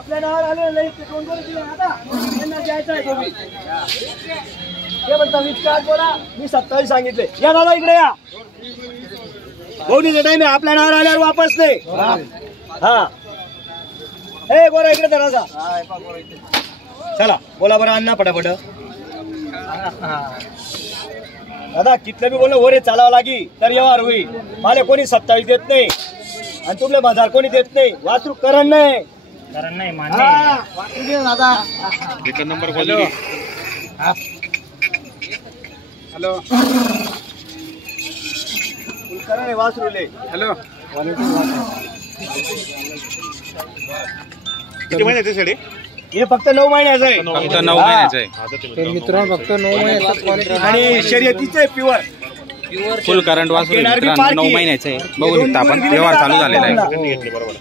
आपल्या नावावर आले दोन दिले आता त्यांना द्यायचं आहे तुम्ही ते म्हणता 20 काय बोला मी 27 सांगितले या दादा इकडे या बोलीचा टाइम आहे आपल्या नावावर आल्यावर वापस नाही हा ए गोरा इकडे जरा चला बोला बरं अण्णा पटापट दादा कितलं बी बोललो वर चालावं लागी तर व्यवहार होईल मला कोणी 27 देत नाही आणि तुमले बाजार कोणी देत नाही वासरू करण नाही दादा एक नंबर बोलो हॅलो करण वासरूले हॅलो किती महिन्याचे साडे हे फक्त 9 महिन्याचं आहे फक्त 9 महिन्याचं आहे मित्रांनो फक्त 9 महिन्याचा आणि शर्यतीचे प्युअर फुल करंट वासरू मित्रांनो 9 महिन्याचं आहे बघू शकता आपण व्यवहार चालू झालेला आहे बरोबर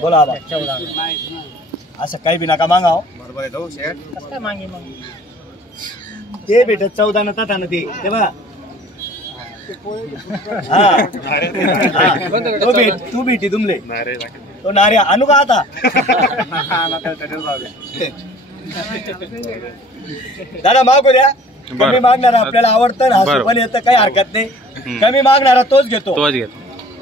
बोला असं काही बी नका मागाव बरोबर आहे जाऊ शेट ते भेटत 14 न ताता न ते बघा तू भेटी तुमले तो नार्या आणू का आता दादा मागू द्या कमी मागणारा आपल्याला आवडतं ना हसू पण येतं काही हरकत नाही कमी मागणारा तोच घेतो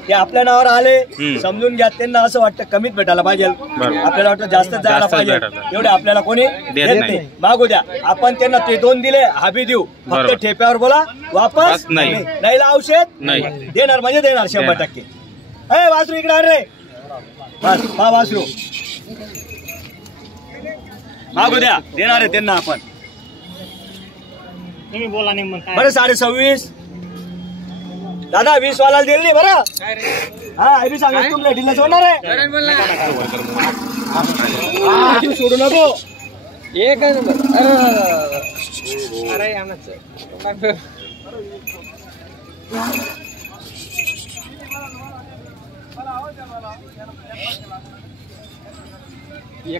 ते आपल्या नावावर आले समजून घ्या त्यांना असं वाटतं कमीच भेटायला पाहिजे आपल्याला वाटतं जास्त जायला पाहिजे एवढे आपल्याला कोणी देत नाही मागू द्या आपण त्यांना ते 2 दिले हाबी देऊ फक्त ठेप्यावर बोला वापस नाही औषध देणार म्हणजे देणार 100%. ए वासरू इकडे रे बस हा वासरू मागू द्या देणार आहे त्यांना आपण तुम्ही बोला नाही बरं 26.5 दादा 20 वाला दिल नाही बरं हा आई बी सांगा तुमच्या ढिल्लाच होणार आहे सोडू नको एक नंबर अरे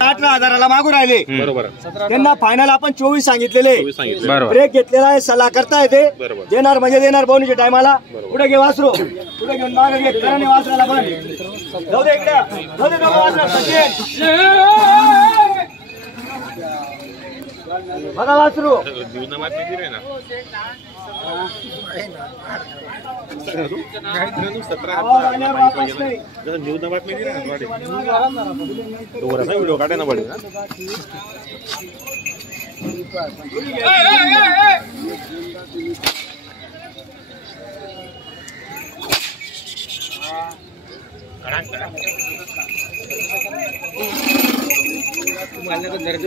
अठरा हजाराला मागू राहिले बरोबर त्यांना फायनल आपण 24 सांगितलेले बरोबर ब्रेक घेतलेला आहे सल्ला करता येते देणार म्हणजे देणार बोनीच्या टायमाला पुढे घे वासरू पुढे घेऊन मागे घे कराने वासराला पण जाऊ दे इकडे जाऊ दे नको वासरा सचिन बघा वासरू व्हिडिओ काढायला पाहिजे ना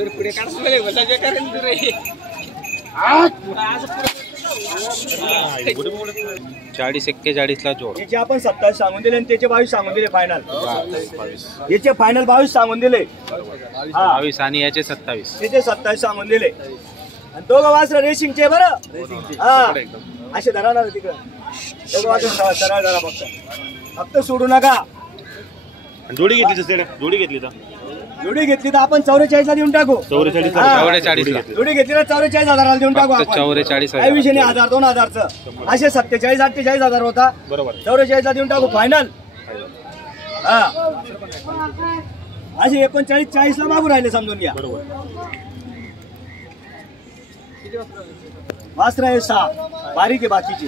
पुढे काढ 40-41 ला जोड याचे आपण 27 सांगून दिले आणि त्याचे 22 सांगून दिले फायनल याचे फायनल 22 सांगून दिले 22 आणि याचे 27 त्याचे 27 सांगून दिले आणि दोघं वासर रेसिंगचे बरं हा असे धरावणार तिकडे दोघं वासर सरळ धरा फक्त सोडू नका जोडी घेतली जोडी घेतली तर जोडी घेतली तर आपण 44 ला देऊन टाकू 44 जोडी घेतली तर 44 हजाराला देऊन टाकू आपण 44 काही विषय नाही 1000-2000चं असे 47-48 हजार होता बरोबर 44 ला देऊन टाकू फायनल हा असे 39-40 ला मागू राहिले समजून घ्या वासर आहे 6 बारीक आहे बाकीची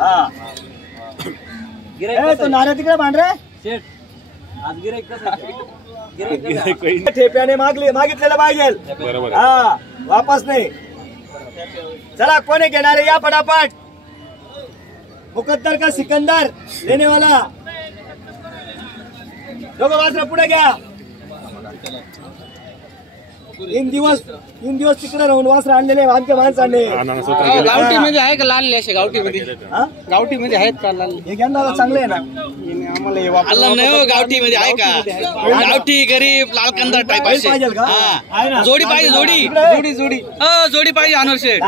हा तो नाऱ्या तिकडे भांडरे आज ठेप्याने मागितलेलं पाहिजे हा वापस नाही चला कोणी घेणारे या फटाफट मुकद्दर का सिकंदर लेने वाला दोघं वासरा पुढे घ्या 3 दिवस तिकडे राहून वासर आणलेले आमच्या माणसाने गावठी मध्ये आहे का लाल असे गावठी मध्ये आहेत का लाल हे घ्या दादा चांगले आहे ना आम्हाला नाही गावठी मध्ये आहे का गावठी गरीब लाल कंदार टाईप पाहिजे का जोडी पाहिजे जोडी जोडी पाहिजे अनवर शेठ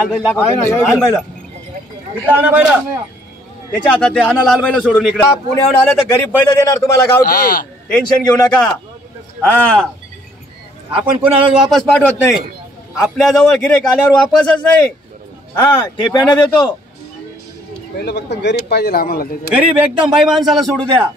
त्याच्या हातात ते आणा लाल बैल सोडून इकडे पुण्याहून आले तर गरीब बैल देणार तुम्हाला गावठी टेन्शन घेऊ नका हा आपण कोणाला वापस पाठवत नाही आपल्या जवळ गिरेक आल्यावर वापसच नाही हा ठेप्याने देतो पहिलं फक्त गरीब पाहिजे आम्हाला गरीब एकदम बाई माणसाला सोडू द्या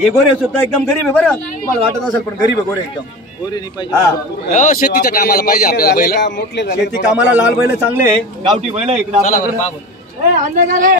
हे गोरे सुद्धा एकदम गरीब आहे बरं, तुम्हाला वाटत असेल पण गरीब आहे गोरे एकदम. हो, शेतीच्या कामाला पाहिजे आपल्याला बैल. शेती कामाला लाल बैल चांगले आहे, गावठी बैल आहे इकडे आपल्याकडे. ए, आणले का रे?